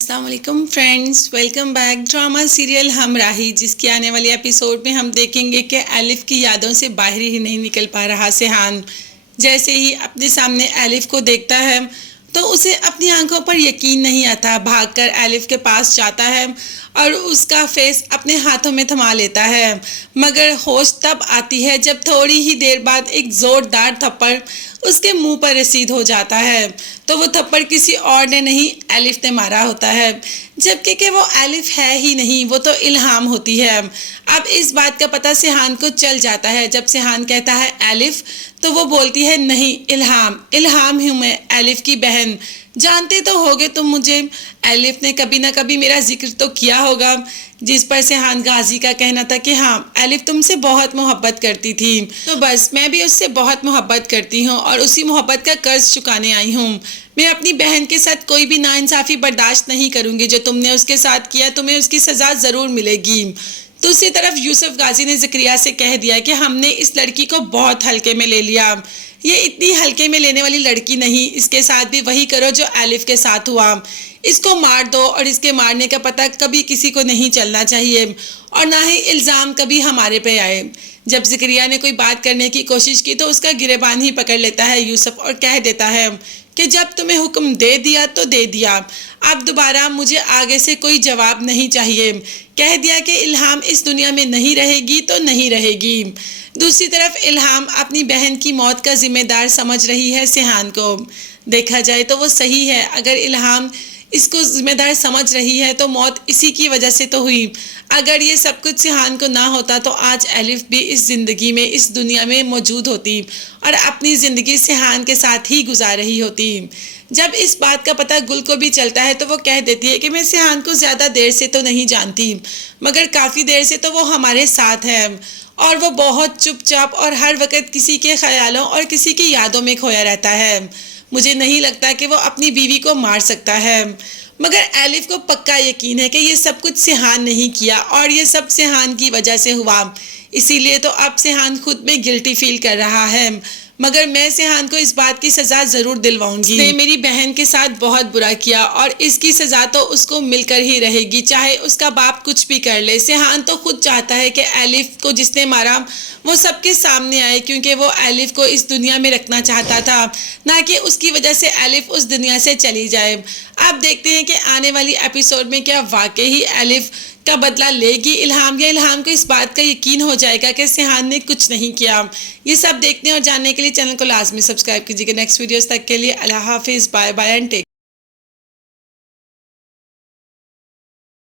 السلام علیکم friends, welcome back drama serial Humraahi, جس کی آنے والی ایپیسوڈ میں ہم دیکھیں گے کہ الف کی یادوں سے باہر ہی نہیں نکل پا رہا سیحان۔ جیسے ہی اپنے سامنے الف کو دیکھتا ہے تو اسے اپنی آنکھوں پر یقین نہیں آتا، بھاگ کر الف کے پاس جاتا ہے اور اس کا فیس اپنے ہاتھوں میں تھما لیتا ہے، مگر ہوش تب آتی ہے جب تھوڑی ہی دیر بعد ایک زوردار تھپڑ اس کے منہ پر رسید ہو جاتا ہے۔ تو وہ تھپڑ کسی اور نے نہیں الف نے مارا ہوتا ہے، جبکہ کہ وہ الف ہے ہی نہیں، وہ تو الہام ہوتی ہے۔ اب اس بات کا پتہ سیحان کو چل جاتا ہے۔ جب سیحان کہتا ہے الف تو وہ بولتی ہے نہیں، الہام ہوں میں، الف کی بہن۔ جانتے تو ہوگے تم مجھے، الف نے کبھی نہ کبھی میرا ذکر تو کیا ہوگا، جس پر سیحان غازی کا کہنا تھا کہ ہاں الف تم سے بہت محبت کرتی تھی، تو بس میں بھی اس سے بہت محبت کرتی ہوں اور اسی محبت کا قرض چکانے آئی ہوں۔ میں اپنی بہن کے ساتھ کوئی بھی ناانصافی برداشت نہیں کروں گی، جو تم نے اس کے ساتھ کیا تمہیں اس کی سزا ضرور ملے گی۔ دوسری طرف یوسف غازی نے ذکریا سے کہہ دیا کہ ہم نے اس لڑکی کو بہت ہلکے میں لے لیا، یہ اتنی ہلکے میں لینے والی لڑکی نہیں، اس کے ساتھ بھی وہی کرو جو الف کے ساتھ ہوا، اس کو مار دو اور اس کے مارنے کا پتہ کبھی کسی کو نہیں چلنا چاہیے اور نہ ہی الزام کبھی ہمارے پہ آئے۔ جب ذکریا نے کوئی بات کرنے کی کوشش کی تو اس کا گریبان ہی پکڑ لیتا ہے یوسف اور کہہ دیتا ہے کہ جب تمہیں حکم دے دیا تو دے دیا، اب دوبارہ مجھے آگے سے کوئی جواب نہیں چاہیے۔ کہہ دیا کہ الہام اس دنیا میں نہیں رہے گی تو نہیں رہے گی۔ دوسری طرف الہام اپنی بہن کی موت کا ذمہ دار سمجھ رہی ہے سیحان کو۔ دیکھا جائے تو وہ صحیح ہے، اگر الہام اس کو ذمہ دار سمجھ رہی ہے تو موت اسی کی وجہ سے تو ہوئی۔ اگر یہ سب کچھ سیحان کو نہ ہوتا تو آج الف بھی اس زندگی میں، اس دنیا میں موجود ہوتی اور اپنی زندگی سیحان کے ساتھ ہی گزار رہی ہوتی۔ جب اس بات کا پتہ گل کو بھی چلتا ہے تو وہ کہہ دیتی ہے کہ میں سیحان کو زیادہ دیر سے تو نہیں جانتی، مگر کافی دیر سے تو وہ ہمارے ساتھ ہے اور وہ بہت چپ چاپ اور ہر وقت کسی کے خیالوں اور کسی کی یادوں میں کھویا رہتا ہے۔ مجھے نہیں لگتا کہ وہ اپنی بیوی کو مار سکتا ہے، مگر الف کو پکا یقین ہے کہ یہ سب کچھ سیحان نہیں کیا اور یہ سب سیحان کی وجہ سے ہوا، اسی لیے تو اب سیحان خود میں گلٹی فیل کر رہا ہے، مگر میں سیحان کو اس بات کی سزا ضرور دلواؤں گی۔ اس نے میری بہن کے ساتھ بہت برا کیا اور اس کی سزا تو اس کو مل کر ہی رہے گی، چاہے اس کا باپ کچھ بھی کر لے۔ سیحان تو خود چاہتا ہے کہ الف کو جس نے مارا وہ سب کے سامنے آئے، کیونکہ وہ الف کو اس دنیا میں رکھنا چاہتا تھا، نہ کہ اس کی وجہ سے الف اس دنیا سے چلی جائے۔ اب دیکھتے ہیں کہ آنے والی ایپیسوڈ میں کیا واقعی ہی الف کا بدلہ لے گی الہام، یا الہام کو اس بات کا یقین ہو جائے گا کہ سیحان نے کچھ نہیں کیا۔ یہ سب دیکھنے اور جاننے کے لیے چینل کو لازمی سبسکرائب کیجیے گا۔ نیکسٹ ویڈیوز تک کے لیے اللہ حافظ، بائے بائے اینڈ ٹیک